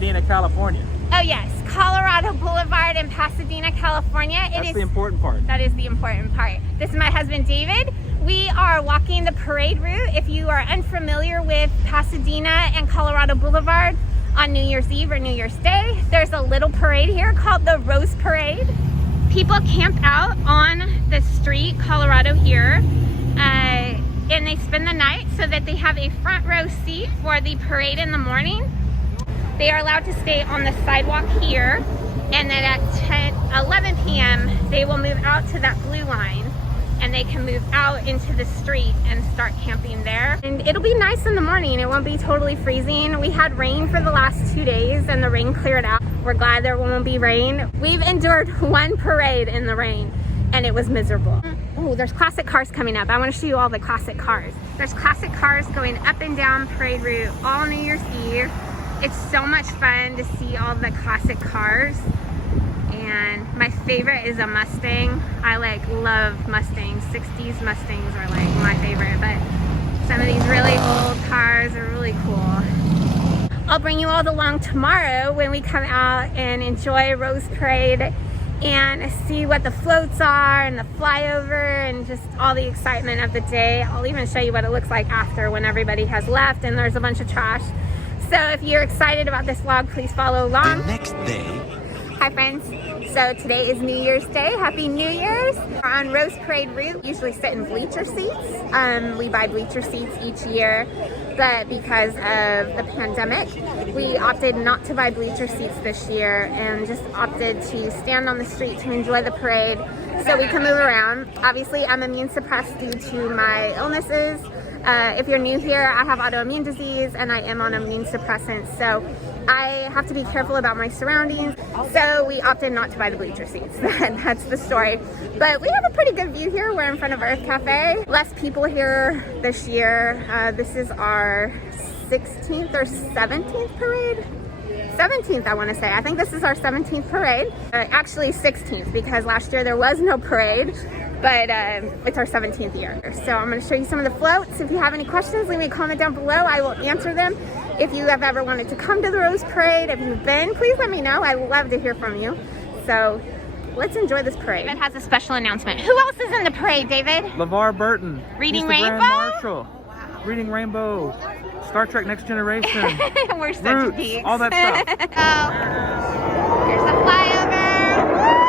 Pasadena, California. Oh yes, Colorado Boulevard in Pasadena, California. That's the important part. That is the important part. This is my husband, David. We are walking the parade route. If you are unfamiliar with Pasadena and Colorado Boulevard on New Year's Eve or New Year's Day, there's a little parade here called the Rose Parade. People camp out on the street, Colorado here, and they spend the night so that they have a front row seat for the parade in the morning. They are allowed to stay on the sidewalk here, and then at 11 p.m. they will move out to that blue line, and they can move out into the street and start camping there. And it'll be nice in the morning. It won't be totally freezing. We had rain for the last 2 days and the rain cleared out. We're glad there won't be rain. We've endured one parade in the rain and it was miserable. Oh, there's classic cars coming up. I want to show you all the classic cars. There's classic cars going up and down parade route all New Year's Eve. It's so much fun to see all the classic cars. And my favorite is a Mustang. I love Mustangs. 60s Mustangs are like my favorite, but some of these really old cars are really cool. I'll bring you all along tomorrow when we come out and enjoy Rose Parade and see what the floats are and the flyover and just all the excitement of the day. I'll even show you what it looks like after when everybody has left and there's a bunch of trash. So if you're excited about this vlog, please follow along. The next day. Hi friends, so today is New Year's Day. Happy New Year's. We're on Rose Parade route. We usually sit in bleacher seats. We buy bleacher seats each year, but because of the pandemic, we opted not to buy bleacher seats this year and just opted to stand on the street to enjoy the parade so we can move around. Obviously, I'm immune suppressed due to my illnesses. If you're new here, I have autoimmune disease and I am on immune suppressants, so I have to be careful about my surroundings. So we opted not to buy the bleacher seats. That's the story. But we have a pretty good view here. We're in front of Earth Cafe. Less people here this year. This is our 16th or 17th parade. 17th, I want to say. I think this is our 17th parade. Actually 16th, because last year there was no parade. But it's our 17th year. So I'm going to show you some of the floats. If you have any questions, leave me a comment down below. I will answer them. If you have ever wanted to come to the Rose Parade, if you've been, please let me know. I would love to hear from you. So let's enjoy this parade. David has a special announcement. Who else is in the parade, David? LeVar Burton. Reading He's the Rainbow? Grand Marshal. Reading Rainbow. Star Trek Next Generation. We're such Roots, geeks. all that stuff. Oh, here's the flyover. Woo!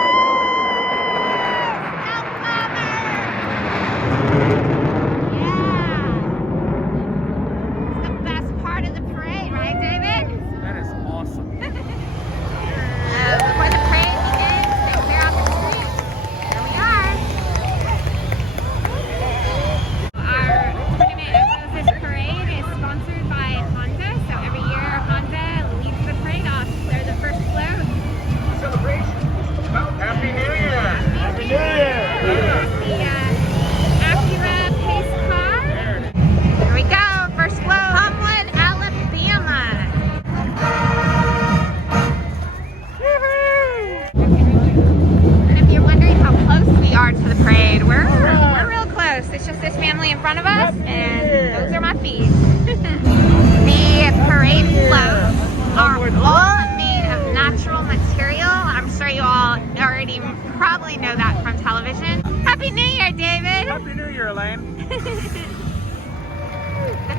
It's just this family in front of us, and those are my feet. The parade floats are all made of natural material. I'm sure you all already probably know that from television. Happy New Year, David! Happy New Year, Elaine. The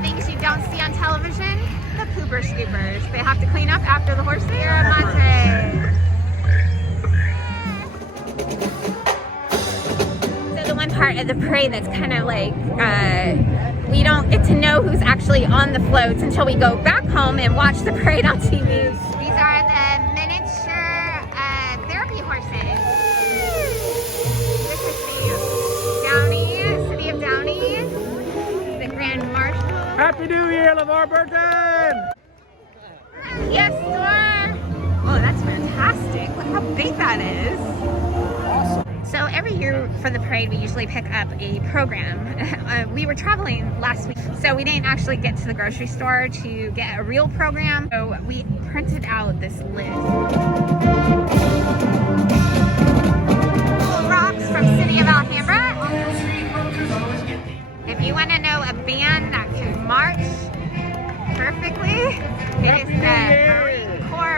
things you don't see on television, the pooper scoopers. They have to clean up after the horse Mate. One part of the parade that's kind of like we don't get to know who's actually on the floats until we go back home and watch the parade on TV. These are the miniature therapy horses. This is the Downey, City of Downey, the Grand Marshal. Happy New Year, LeVar Burton! Yes, sir. Oh, that's fantastic. Look how big that is. So every year for the parade, we usually pick up a program. We were traveling last week, so we didn't actually get to the grocery store to get a real program. So we printed out this list. Cool Rocks from City of Alhambra. If you want to know a band that can march perfectly, it is the Marine Corps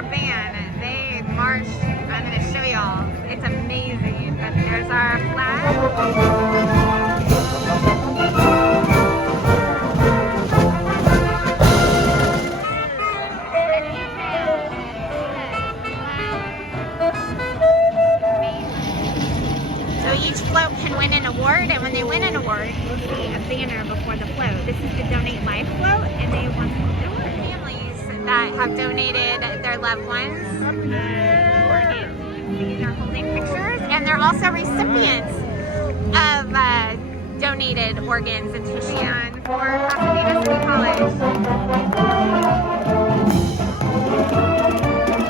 march. I'm going to show y'all. It's amazing. But there's our flag. So each float can win an award, and when they win an award, you'll see a banner before the float. This is the Donate Life float, and they won the award. Families that have donated their loved ones organs. These are holding pictures, and they're also recipients of donated organs and tissue. And for Pasadena City College.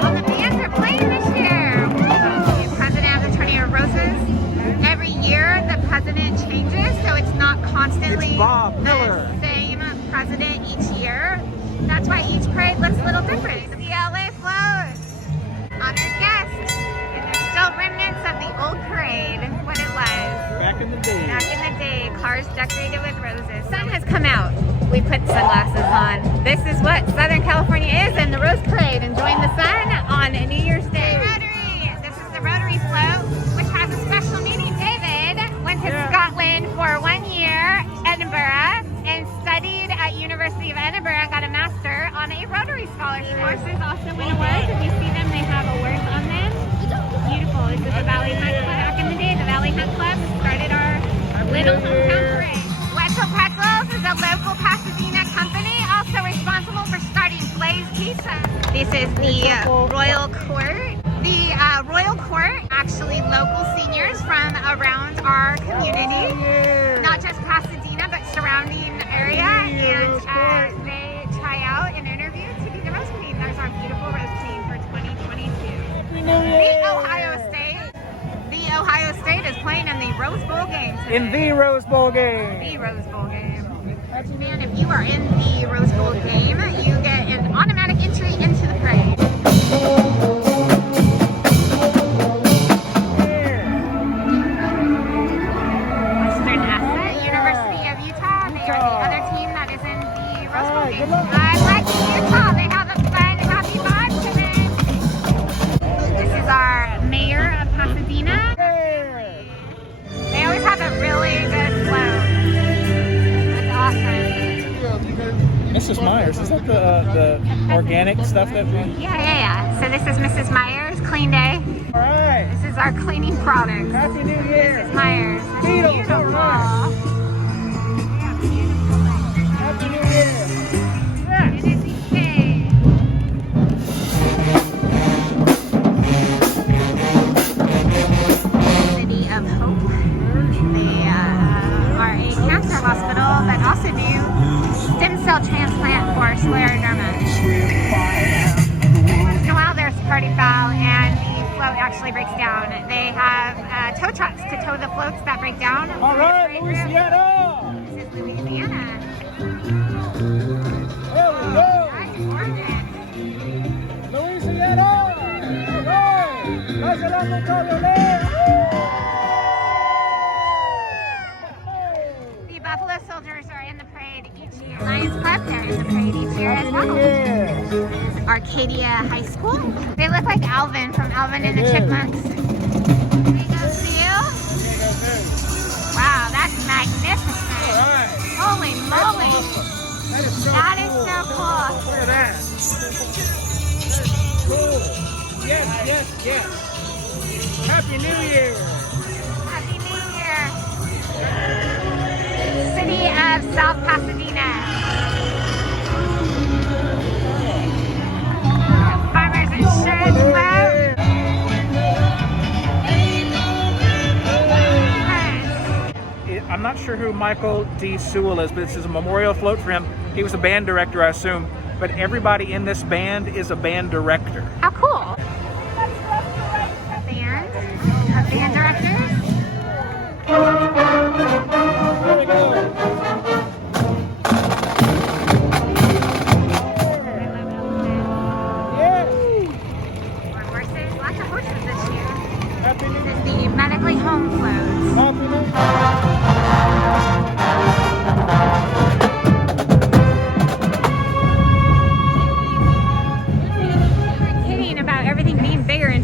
Oh, the bands are playing this year. The president of the Tornado Roses. Every year the president changes, so it's not constantly the same president each year. That's why each parade looks a little different. The LA float, honored guest, and there's still remnants of the old parade, what it was. Back in the day. Back in the day, cars decorated with roses. Sun has come out. We put sunglasses on. This is what Southern California is in the Rose Parade, enjoying the sun on New Year's Day. Rotary. This is the Rotary float, which has a special meaning. David went to Scotland for 1 year, Edinburgh, and studied at University of Edinburgh and got a master on a Rotary scholarship. Horses also win awards. If you see them, they have awards on them. Beautiful. This is the Valley Hunt Club. Back in the day, the Valley Hunt Club started our little hometown parade. Wetzel Pretzels is a local Pasadena company, also responsible for starting Blaze Pizza. This is the Royal Court. The Royal Court, actually local seniors from around our community, not just Pasadena, but surrounding area, and they try out and interview to be the Rose Queen. There's our beautiful Rose Queen for 2022. The Ohio State is playing in the Rose Bowl game today. In the Rose Bowl game. The Rose Bowl game. And if you are in the Rose Bowl game, you get an automatic entry into the parade. Western Asset, University of Utah. They are the other team that is in the Rose Bowl game. I like Utah. They have a fun, happy vibe today. This is our mayor of Pasadena. They always have a really good float. It's awesome. Mrs. Myers, is that the organic stuff that we... Yeah. So this is Mrs. Myers, clean day. All right. This is our cleaning products. Happy New Year. Mrs. Myers. Beautiful. Happy New Year. City of Hope. They are a cancer hospital, but also do stem cell transplant for scleroderma. Once in a while there's party foul and the float actually breaks down. They have tow trucks to tow the floats that break down. All right, Louisiana. This is Louisiana. There we go. That's Oregon. Louisiana. All right. Pasadena, Colorado. The Buffalo Soldiers are in the parade each year. Lions Club, they're in the parade each year as well. Arcadia High School. They look like Alvin from Alvin and the Chipmunks. Diego Seal. Wow, that's magnificent. All right. Holy moly. That is so cool. Look at that. Cool. Yes. Happy New Year. Happy New Year. City of South Pasadena. Farmers Insurance Club. I'm not sure who Michael D. Sewell is, but this is a memorial float for him. He was a band director, I assume. But everybody in this band is a band director. How cool. Band directors. Here we go. More horses. Lots of horses this year. Happy New This is the medically home floats. Happy New We were kidding about everything being bigger in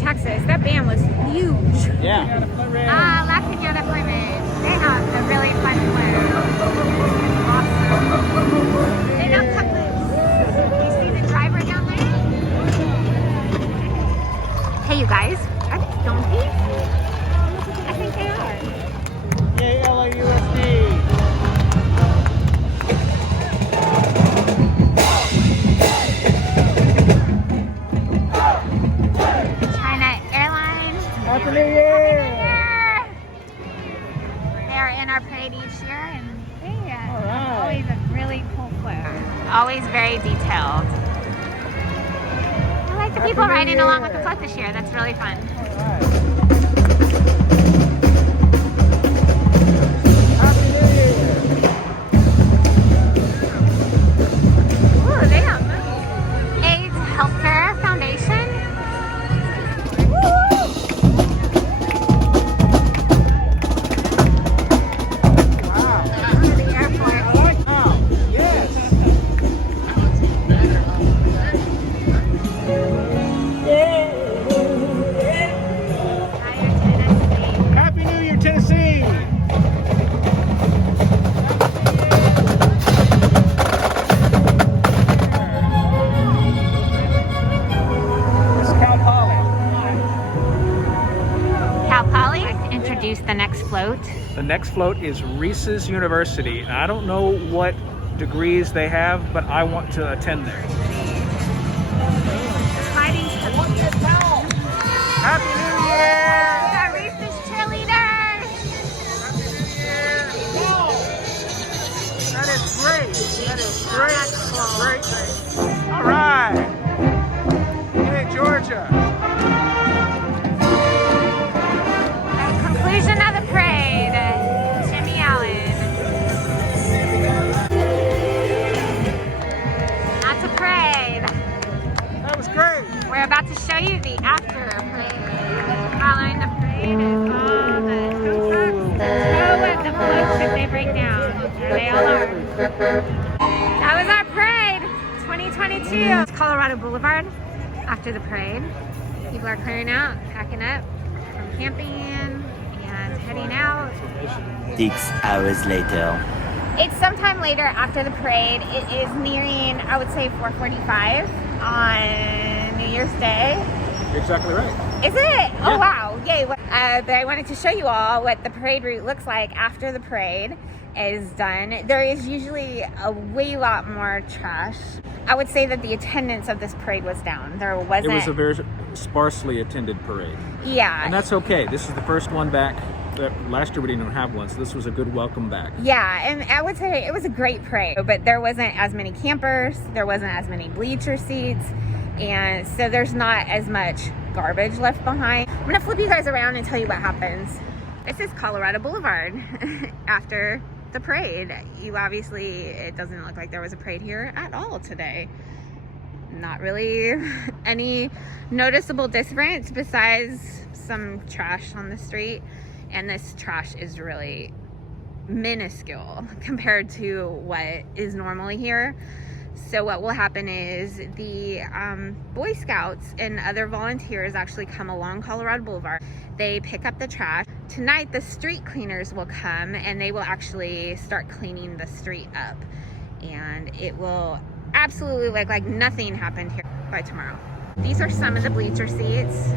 parade each year, and All right. always a really cool float. Always very detailed. I like the people Happy New riding along with Year. the float this year. That's really fun. All right. Happy New Year. Ooh, damn. AIDS Healthcare Foundation. Wow. The airport. I like how. Yes. Happy New Year, Tennessee. It's Cal Poly. Cal Poly. Introduce the next float. The next float is Reese's University. I don't know what degrees they have, but I want to attend there. Fighting. Happy New Year! We got Reese's cheerleaders. That is great. That is great. Great. All right. Hey, Georgia. Conclusion of the parade. Jimmy Allen. That's a parade. That was great. We're about to show you the after parade. Following the parade is all the tow trucks, the tow and the floats that they break down. There they all are. That was our parade, 2022. It's Colorado Boulevard after the parade. People are clearing out, packing up from camping and heading out. 6 hours later. It's sometime later after the parade. It is nearing, I would say, 4:45 on New Year's Day. Exactly right. Is it? Oh, wow. Yay. But I wanted to show you all what the parade route looks like after the parade is done. There is usually a way lot more trash. I would say that the attendance of this parade was down. There wasn't. It was a very sparsely attended parade. Yeah. And that's okay. This is the first one back. Last year we didn't even have one, so this was a good welcome back. Yeah, and I would say it was a great parade, but there wasn't as many campers, there wasn't as many bleacher seats, and so there's not as much garbage left behind. I'm gonna flip you guys around and tell you what happens. This is Colorado Boulevard after the parade. It doesn't look like there was a parade here at all today. Not really any noticeable difference besides some trash on the street. And this trash is really minuscule compared to what is normally here. So what will happen is the Boy Scouts and other volunteers actually come along Colorado Boulevard. They pick up the trash. Tonight the street cleaners will come and they will actually start cleaning the street up. And it will absolutely look like nothing happened here by tomorrow. These are some of the bleacher seats.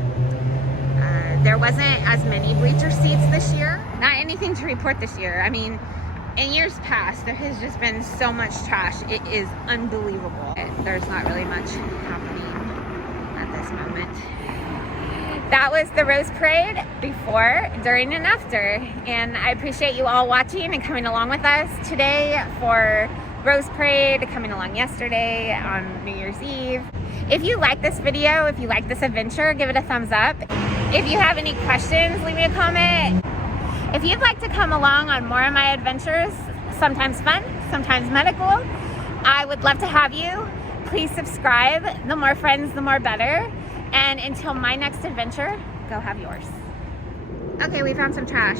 There wasn't as many bleacher seats this year. Not anything to report this year. I mean, in years past, there has just been so much trash. It is unbelievable. There's not really much happening at this moment. That was the Rose Parade before, during, and after. And I appreciate you all watching and coming along with us today for Rose Parade, coming along yesterday on New Year's Eve. If you like this video, if you like this adventure, give it a thumbs up. If you have any questions, leave me a comment. If you'd like to come along on more of my adventures, sometimes fun, sometimes medical, I would love to have you. Please subscribe. The more friends, the more better. And until my next adventure, go have yours. Okay, we found some trash.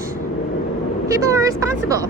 People were responsible.